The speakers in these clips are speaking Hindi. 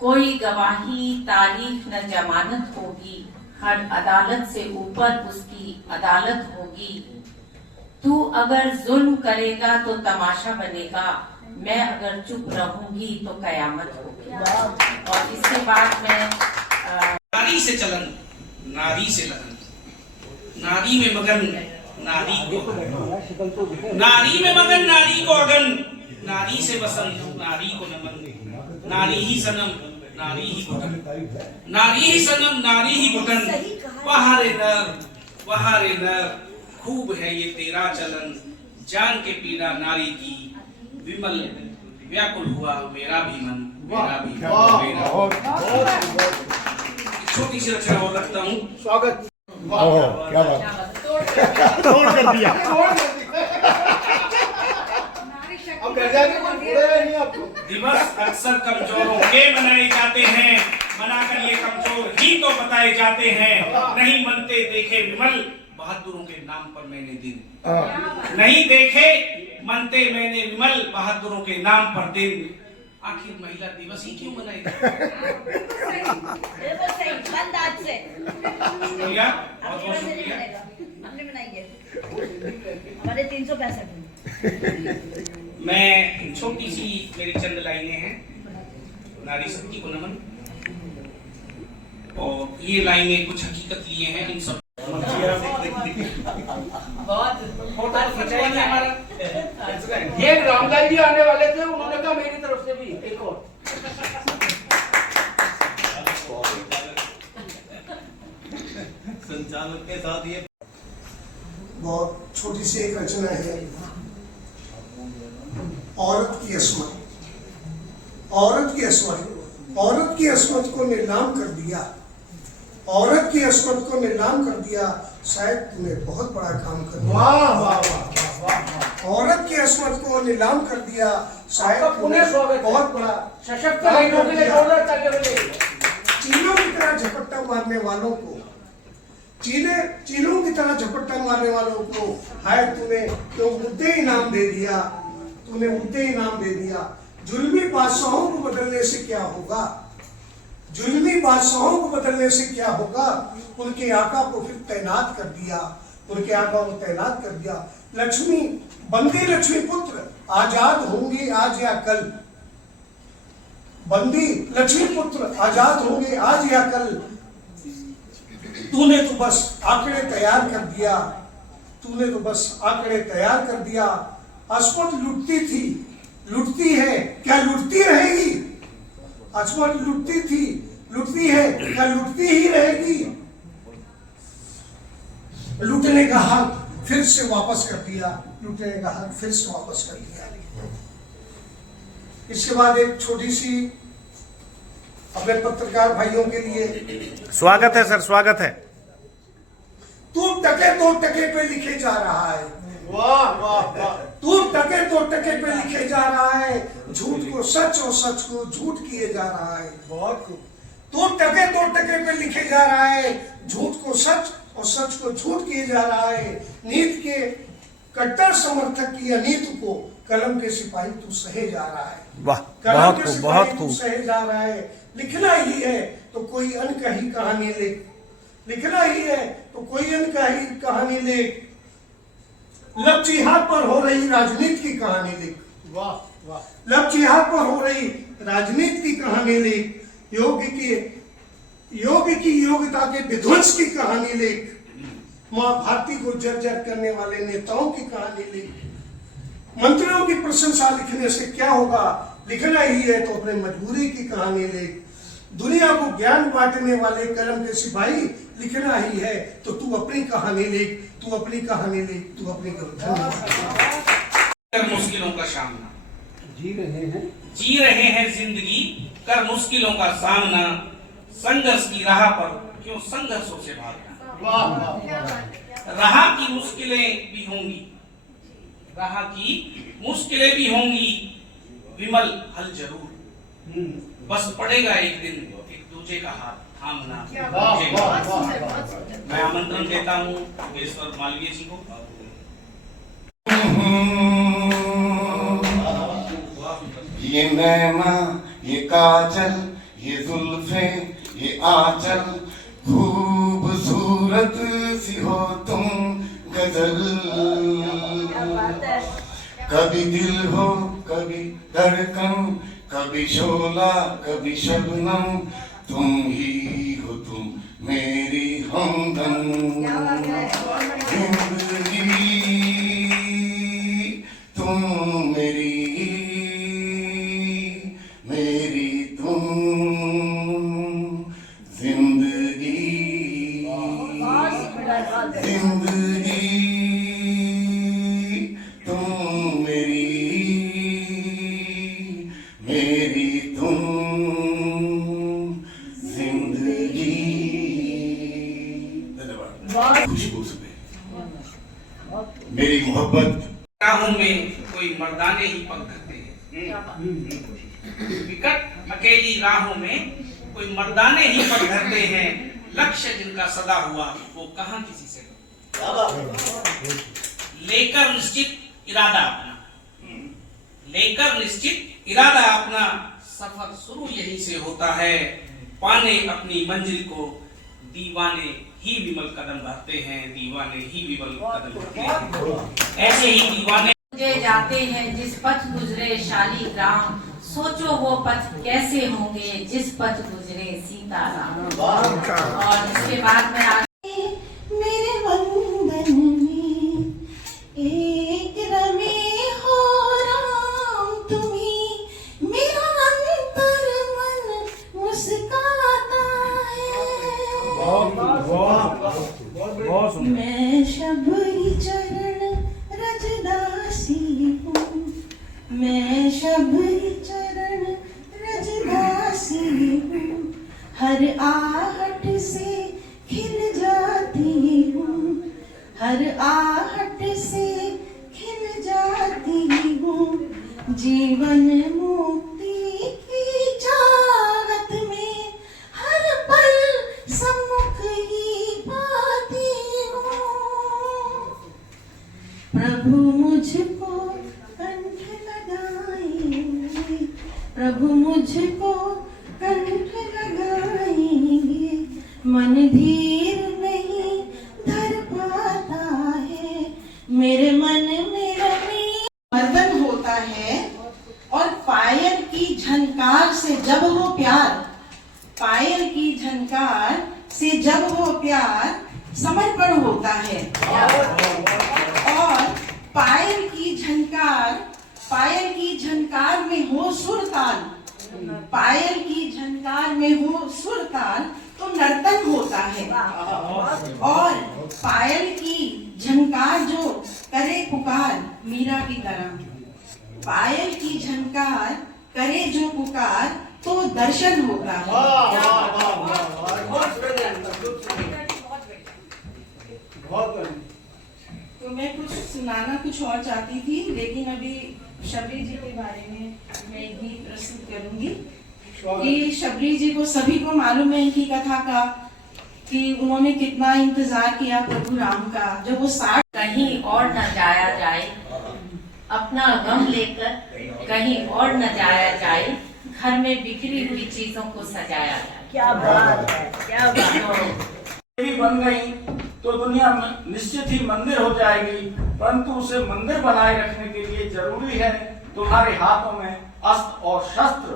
कोई गवाही तारीख न जमानत होगी, हर अदालत से ऊपर उसकी अदालत होगी। तू अगर जुल्म करेगा तो तमाशा बनेगा, मैं अगर चुप रहूंगी तो कयामत होगी। और इसके बाद मैं नारी से चलन, नारी से लगन, नारी में मगन, नारी को नारी में मगन, नारी को अगन, नारी से वसन, नारी को नमन, नारी ही सनम, नारी ही घुटन, नारी ही सनम, नारी ही घुटन। वहारे नर, वहारे नर, खूब है ये तेरा चलन, जान के पीड़ा नारी की, विमल व्याकुल हुआ मेरा भी मन, मेरा भी मेरा। छोटी सी रचना और रखता हूँ। स्वागत। क्या बात, तोड़ कर दिया। अब घर जाके नहीं आपको। दिवस अक्सर कमजोरों के मनाए जाते हैं, मनाकर ये कमजोर ही तो बताए जाते हैं। नहीं मनते देखे विमल बहादुरों के नाम पर मैंने दिन, नहीं देखे मनते मैंने विमल बहादुरों के नाम पर दिन। आखिर महिला दिवस ही क्यों मनाए जाते हैं? शुक्रिया, बहुत बहुत शुक्रिया। हमने बनाई है हमारे 365। मैं छोटी सी मेरी चंद लाइनें हैं, नारी शक्ति को नमन। और ये लाइनें कुछ हकीकत लिए हैं, इन सब बहुत फोटो खिंचाएंगे हमारा। ये रामलाल जी आने वाले थे, उन्होंने कहा मेरी तरफ से भी एक और। संचालक के साथ ये बहुत छोटी सी एक रचना है, औरत की अस्मत। औरत की अस्मत, औरत की अस्मत को नीलाम कर दिया, औरत की अस्मत को नीलाम कर दिया, शायद तूने बहुत बड़ा काम कर दिया। वाह वाह वाह। औरत की अस्मत को नीलाम कर दिया, शायद आपका तूने पुनः स्वागत है। बहुत बड़ा सशक्त महिलाओं के लिए जोरदार तालियां बजाइए। चीलों की तरह झपट्टा मारने वालों को, चीलों की तरह झपट्टा मारने वालों को हाय तूने तो मुद्दे इनाम दे दिया, तूने मुद्दे इनाम दे दिया। जुल्मी बादशाहों को बदलने से क्या होगा, जुल्मी बादशाहों को बदलने से क्या होगा। उनके आका को फिर तैनात कर दिया, उनके आका को तैनात कर दिया। लक्ष्मी बंदी लक्ष्मी पुत्र आजाद होंगे आज या कल, बंदी लक्ष्मी पुत्र आजाद होंगे आज या कल। तूने तो बस आंकड़े तैयार कर दिया, तूने तो बस आंकड़े तैयार कर दिया। अस्मत लुटती थी, लुटती है, क्या लुटती रहेगी। अस्मत लुटती थी, लुटती है, क्या लुटती ही रहेगी। लुटने का हक फिर से वापस कर दिया, लुटने का हक फिर से वापस कर दिया। इसके बाद एक छोटी सी अपने पत्रकार भाइयों के लिए स्वागत है सर, स्वागत है। तू टके तो टके पे लिखे जा रहा है, वाह वाह वाह। तू टके तो टके पे लिखे जा रहा है, झूठ को सच और सच को झूठ किए जा रहा है। बहुत खूब। तू टके तो टके पे लिखे जा रहा है, झूठ को सच और सच को झूठ किए जा रहा है। नीत के कट्टर समर्थक की अनीत को कलम के सिपाही तू सहे जा रहा है। वाह, कलम बहुत के खूब, सिपाही बहुत तू खूब। सहे जा रहा है। लिखना ही है तो कोई अनकही कहानी लिख, लिखना ही है तो कोई अनकही कहानी लिख। लब जिहाद पर हो रही राजनीति की कहानी लिख, वाह वाह। लब जिहाद पर हो रही राजनीति की कहानी लिख। योग की योग्यता के विध्वंस की कहानी लिख। मां भारती को जर्जर करने वाले नेताओं की कहानी लिख। मंत्रियों की प्रशंसा लिखने से क्या होगा, लिखना ही है तो अपने मजबूरी की कहानी लिख। दुनिया को ज्ञान बांटने वाले कलम के सिपाही लिखना ही है तो तू अपनी कहानी लिख, तू अपनी कहानी लिख, तू अपनी कविता। मुश्किलों का सामना जी रहे हैं जिंदगी, कर मुश्किलों का सामना। संघर्ष की राह पर क्यों संघर्षों से भागना। वाह वाह। राह की मुश्किलें भी होंगी, राह की मुश्किलें भी होंगी, विमल हल जरूर। बस पड़ेगा एक दिन एक दूजे का हाथ थामना। मैं आमंत्रण देता हूँ योगेश्वर मालवीय जी को। ये नैना ये काजल ये जुल्फे ये आंचल खूबसूरत सी हो तुम गजल। कभी दिल हो कभी धड़कन, कभी शोला कभी शबनम, तुम ही हो तुम मेरी हमदम। जिंदगी तुम मेरी, मेरी तुम जिंदगी, जिंदगी तुम मेरी, मेरी तुम जिंदगी। धन्यवाद। खुशी बोल सकते मेरी मोहब्बत। राहों में कोई मर्दाने ही पग धरते हैं। विकट अकेली राहों में कोई मर्दाने ही पग धरते हैं। लक्ष्य जिनका सदा हुआ वो कहां किसी से लेकर निश्चित इरादा अपना, लेकर निश्चित इरादा अपना, सफर शुरू यहीं से होता है। पाने अपनी मंजिल को दीवाने ही विमल कदम भरते हैं, दीवाने ही विमल कदम भरते हैं। ऐसे ही दीवाने मुझे जाते हैं जिस पथ गुजरे शालीग्राम, सोचो वो पथ कैसे होंगे जिस पथ गुजरे सीताराम। और इसके बाद में मेरे वंदन में एक रमे हो राम तुम्ही, मेरा अंतर मन मुस्काता है। मैं शबरी चरण रजदासी हूँ, मैं शबरी चरण रजदासी हूँ। हर आहट से खिल जाती हूँ, हर आहट से खिल जाती हूँ। जीवन मुक्ति की चाहत में हर पल सम्मुख ही पाती हूँ। प्रभु मुझको कंठ लगाएंगे, प्रभु मुझको कंठ लगाएंगे। मन धीर नहीं धर पाता है, मेरे मन में रमी मर्दन होता है। और पायल की झनकार से जब हो प्यार, पायल की झनकार से जब हो प्यार, समर्पण होता है। और पायल की झनकार, पायल की झनकार में हो सुर ताल, पायल की झनकार में हो सुर ताल, तो नर्तन होता है। और पायल की झनकार जो करे पुकार मीरा की तरह, पायल की झनकार करे जो पुकार, तो दर्शन होता है। तो मैं कुछ सुनाना कुछ और चाहती थी, लेकिन अभी शबरी जी के बारे में मैं एक गीत प्रस्तुत करूंगी कि शबरी जी को सभी को मालूम है इनकी कथा का, कि उन्होंने कितना इंतजार किया प्रभु राम का। जब वो 60 कहीं और न जाया जाए, अपना गम लेकर कहीं और न जाया जाए, घर में बिखरी हुई चीजों को सजाया जाए। क्या बात है, क्या बात है। देवी बन गई तो दुनिया में निश्चित ही मंदिर हो जाएगी, परंतु उसे मंदिर बनाए रखने के लिए जरूरी है तुम्हारे हाथों में अस्त्र और शस्त्र,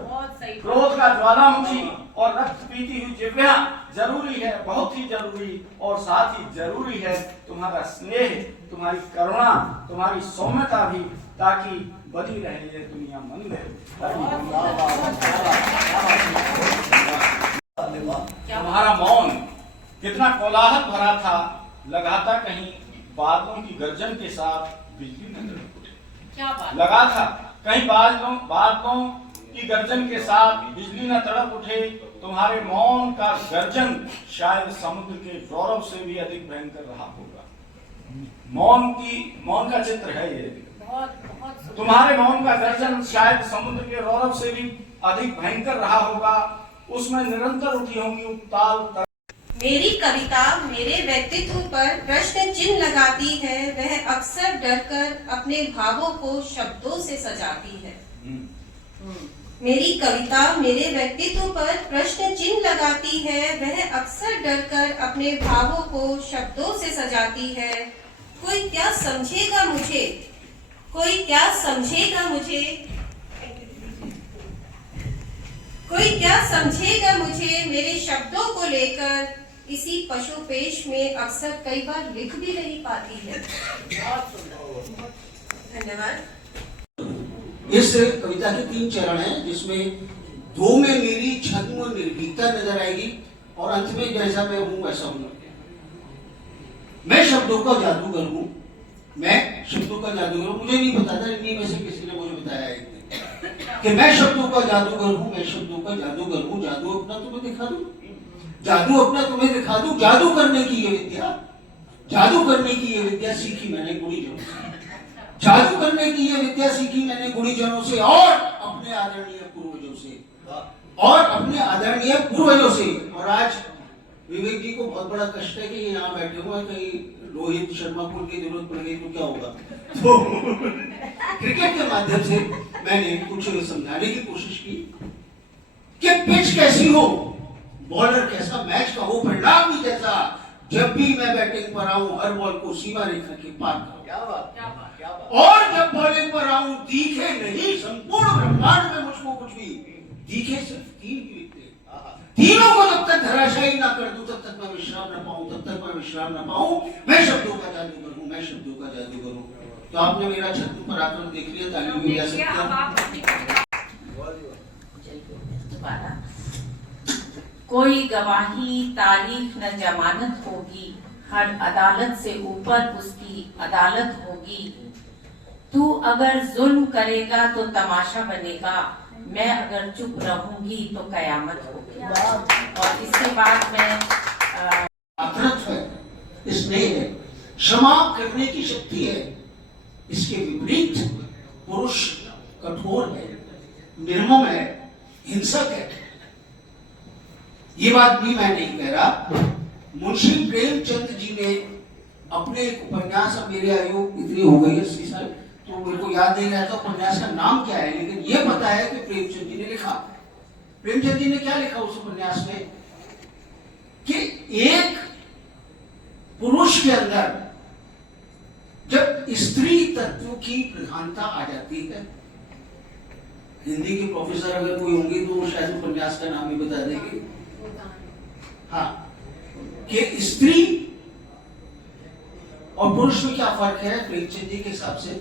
क्रोध का ज्वालामुखी और रक्त पीती हुई जिह्वा जरूरी है, बहुत ही जरूरी। और साथ ही जरूरी है तुम्हारा स्नेह, तुम्हारी करुणा, तुम्हारी सौम्यता भी, ताकि बनी रहे ये दुनिया मंदिर। तुम्हारा मौन कितना कोलाहल भरा था, लगा था कहीं बादलों की गर्जन के साथ बिजली न तड़क उठे। क्या बात, लगा था कहीं बादलों की गर्जन के साथ बिजली न तड़क उठे। तुम्हारे मौन का गर्जन शायद समुद्र के गौरव से भी अधिक भयंकर रहा होगा। मौन का चित्र है ये। तुम्हारे मौन का गर्जन शायद समुद्र के गौरव से भी अधिक भयंकर रहा होगा। उसमें निरंतर उठी होंगी उताल। मेरी कविता मेरे व्यक्तित्व पर प्रश्न चिन्ह लगाती है, वह अक्सर डरकर अपने भावों को शब्दों से सजाती है। मेरी कविता मेरे व्यक्तित्व पर प्रश्न चिन्ह लगाती है। वह अक्सर डरकर अपने भावों को शब्दों से सजाती है। कोई क्या समझेगा मुझे, कोई क्या समझेगा मुझे, कोई क्या समझेगा मुझे मेरे शब्दों को लेकर। इसी पशुपेश में अक्सर कई बार लिख भी नहीं पाती है। धन्यवाद। इस कविता के 3 चरण हैं, जिसमें 2 में मेरी छद्म निर्भीकता नजर आएगी और अंत में जैसा मैं हूं वैसा हूं। मैं शब्दों का जादूगर हूं, मैं शब्दों का जादूगर हूं। मुझे नहीं पता था, इन्हीं में से किसी ने मुझे बताया है कि मैं शब्दों का जादूगर हूं, मैं शब्दों का जादूगर हूं। जादू अपना तुम्हें दिखा दूं, जादू अपना तुम्हें दिखा दूं। जादू करने की ये विद्या, जादू करने की ये विद्या सीखी मैंने गुणीजनों से। जादू करने की ये विद्या सीखी मैंने गुणीजनों से और अपने आदरणीय पूर्वजों से, और अपने आदरणीय पूर्वजों से। और आज विवेक जी को बहुत बड़ा कष्ट है कि ये यहाँ बैठे हुए हैं। कहीं रोहित शर्मा को की जरूरत पड़ गई तो क्या होगा। तो क्रिकेट के माध्यम से मैंने कुछ समझाने की कोशिश की कि पिच कैसी हो, बॉलर कैसा, मैच का हो, परिणाम भी जैसा। जब भी मैं बैटिंग पर आऊं हर बॉल को सीमा रेखा के पार करूं। क्या बात, क्या बात, क्या बात। और जब बॉलिंग पर आऊं दिखे नहीं संपूर्ण ब्रह्मांड में मुझको कुछ भी, दिखे सिर्फ 3 ही विकेट। तीनों को जब तक धराशायी ना कर दूं तब तक मैं विश्राम न पाऊं, तब तक मैं विश्राम न पाऊं। मैं शब्दों का जादूगर हूं, मैं शब्दों का जादूगर हूं। तो आपने मेरा छद्म पराक्रम देख लिया, ताली भी जा सकते हैं। कोई गवाही तारीख न जमानत होगी, हर अदालत से ऊपर उसकी अदालत होगी। तू अगर जुल्म करेगा तो तमाशा बनेगा, मैं अगर चुप रहूंगी तो कयामत होगी। और इसके बाद मैं आखिरत है, स्नेह है, क्षमा करने की शक्ति है। इसके विपरीत पुरुष कठोर है, निर्मम है, हिंसक है। ये बात भी मैं नहीं कह रहा। मुंशी प्रेमचंद जी ने अपने एक उपन्यास, अब मेरी आयु इतनी हो गई 80 साल, तो मेरे को याद नहीं रहता उपन्यास का नाम क्या है, लेकिन ये पता है कि प्रेमचंद जी ने लिखा। प्रेमचंद जी ने क्या लिखा उस उपन्यास में कि एक पुरुष के अंदर जब स्त्री तत्व की प्रधानता आ जाती है, हिंदी के प्रोफेसर अगर कोई होंगे तो वो शायद उपन्यास का नाम ही बता देंगे। हाँ, कि स्त्री और पुरुष में क्या फर्क है प्रेमचंद जी के हिसाब से।